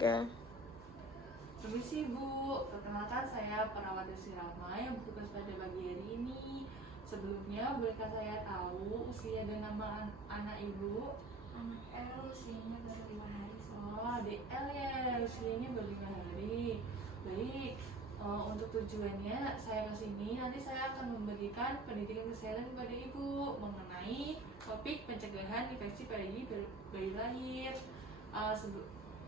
Ya, Permisi Bu, perkenalkan saya perawat Desi Rama yang bertugas pada pagi hari ini. Sebelumnya, bolehkah saya tahu usia dan nama anak Ibu? Anak L usianya baru 5 hari. Oh, adik L ya, usianya baru 5 hari. Baik, untuk tujuannya saya ke sini, nanti saya akan memberikan pendidikan kesehatan kepada Ibu mengenai topik pencegahan infeksi pada bayi lahir.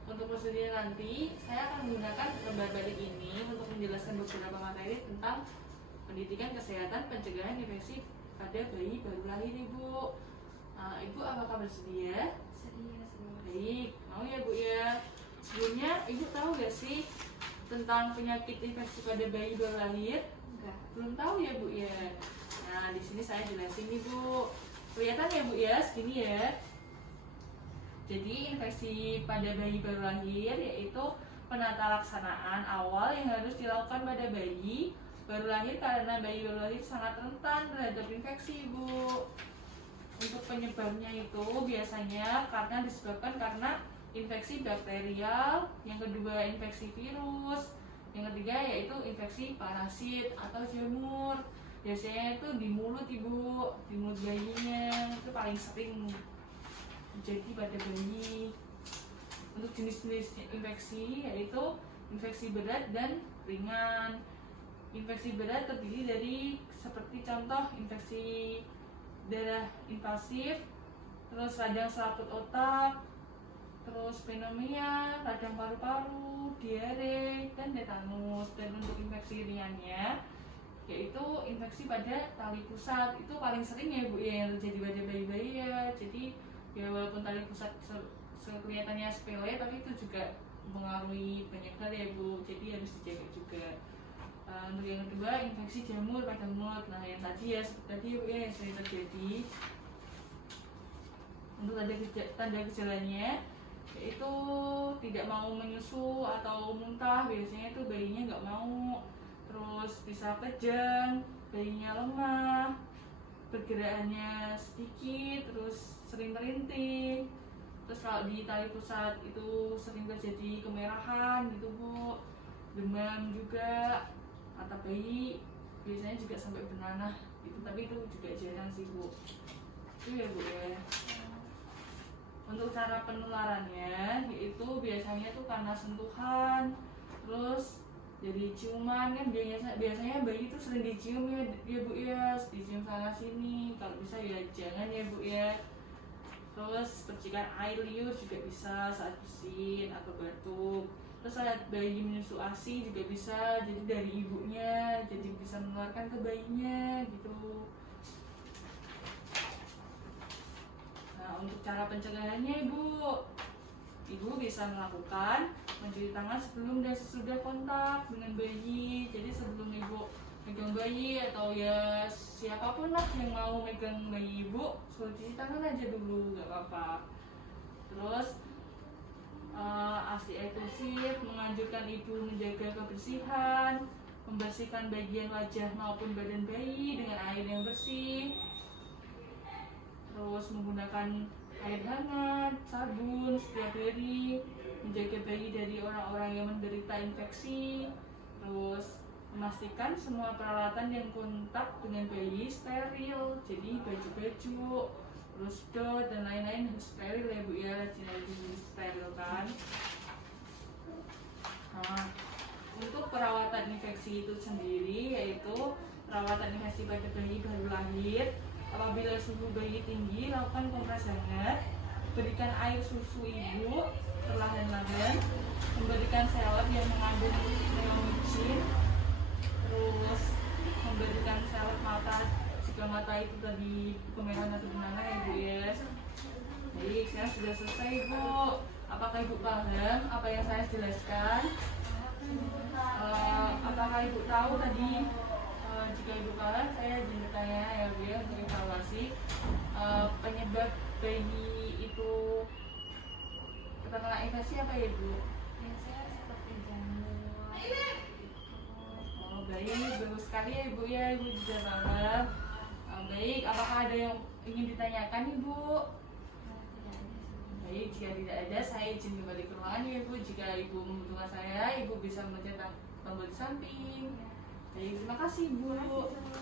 Untuk prosedur nanti, saya akan menggunakan lembar balik ini untuk menjelaskan beberapa materi tentang pendidikan kesehatan pencegahan infeksi pada bayi baru lahir, Ibu. Ibu apakah bersedia? Sedia. Baik, mau ya Bu ya. Sebelumnya Ibu tahu gak sih tentang penyakit infeksi pada bayi baru lahir? Enggak. Belum tahu ya Bu ya. Nah, di sini saya jelasin nih Bu. Kelihatan ya Bu ya, segini ya. Jadi infeksi pada bayi baru lahir yaitu penata laksanaan awal yang harus dilakukan pada bayi baru lahir karena bayi baru lahir sangat rentan terhadap infeksi, Bu. Untuk penyebabnya itu biasanya disebabkan karena infeksi bakterial, yang kedua infeksi virus, yang ketiga yaitu infeksi parasit atau jamur. Biasanya itu di mulut, Ibu, di mulut bayinya itu paling sering terjadi pada bayi. Untuk jenis-jenis infeksi yaitu infeksi berat dan ringan. Infeksi berat terdiri dari seperti contoh infeksi darah invasif, terus radang selaput otak, terus pneumonia, radang paru-paru, diare, dan tetanus. Dan untuk infeksi ringannya yaitu infeksi pada tali pusat, itu paling sering ya Bu ya yang terjadi pada bayi-bayi ya. Jadi ya walaupun tali pusat kelihatannya sepele, tapi itu juga mempengaruhi banyak hal ya Bu, jadi harus dijaga juga. Untuk yang kedua infeksi jamur pada mulut. Nah yang tadi ya seperti tadi Bu ya yang sering terjadi. Untuk tanda gejalanya yaitu tidak mau menyusu atau muntah, biasanya itu bayinya nggak mau, terus bisa kejang, bayinya lemah, pergerakannya sedikit, terus sering merintih. Terus kalau di tali pusat itu sering terjadi kemerahan gitu Bu, demam juga, mata bayi biasanya juga sampai bernanah gitu, tapi itu juga jarang sih Bu. Itu ya Bu ya. Untuk cara penularannya yaitu biasanya tuh karena sentuhan, terus jadi ciuman kan, biasanya bayi itu sering dicium ya Bu ya, dicium sana sini, kalau bisa ya jangan ya Bu ya. Terus percikan air liur juga bisa saat bersin atau batuk. Terus saat bayi menyusu ASI juga bisa, jadi dari ibunya jadi bisa menularkan ke bayinya gitu. Nah, untuk cara pencegahannya Ibu bisa melakukan mencuci tangan sebelum dan sesudah kontak dengan bayi. Jadi sebelum Ibu megang bayi atau ya siapapun lah yang mau megang bayi Ibu, suruh cuci tangan aja dulu, nggak apa-apa. Terus ASI eksklusif menganjurkan ibu menjaga kebersihan, membersihkan bagian wajah maupun badan bayi dengan air yang bersih, terus menggunakan air hangat, sabun setiap hari, menjaga bayi dari orang-orang yang menderita infeksi, terus memastikan semua peralatan yang kontak dengan bayi steril, jadi baju-baju, terus dot dan lain-lain harus steril ya Bu ya, rajin steril kan. Nah, untuk perawatan infeksi itu sendiri yaitu perawatan infeksi pada bayi baru lahir. Apabila suhu bayi tinggi, lakukan kompres hangat, berikan air susu ibu perlahan-lahan, memberikan salep yang mengandung neomycin, terus memberikan salep mata jika mata itu tadi kemerahan atau bernanah ya Bu ya. Baik, sekarang sudah selesai Bu. Apakah Ibu paham apa yang saya jelaskan? Apakah Ibu tahu tadi? Jika Ibu paham, saya izin bertanya ya Bu ya untuk evaluasi. Penyebab bayi itu terkena infeksi apa ya Bu? Biasanya seperti jamur. Oh baik, bagus sekali ya Ibu ya, Ibu juga paham. Baik, apakah ada yang ingin ditanyakan Ibu? Tidak ada sih. Jadi jika tidak ada, saya izin kembali ke ruangan ya Ibu. Jika Ibu membutuhkan saya, Ibu bisa mencet tombol di samping. Ya. Baik, terima kasih Ibu. Terima kasih,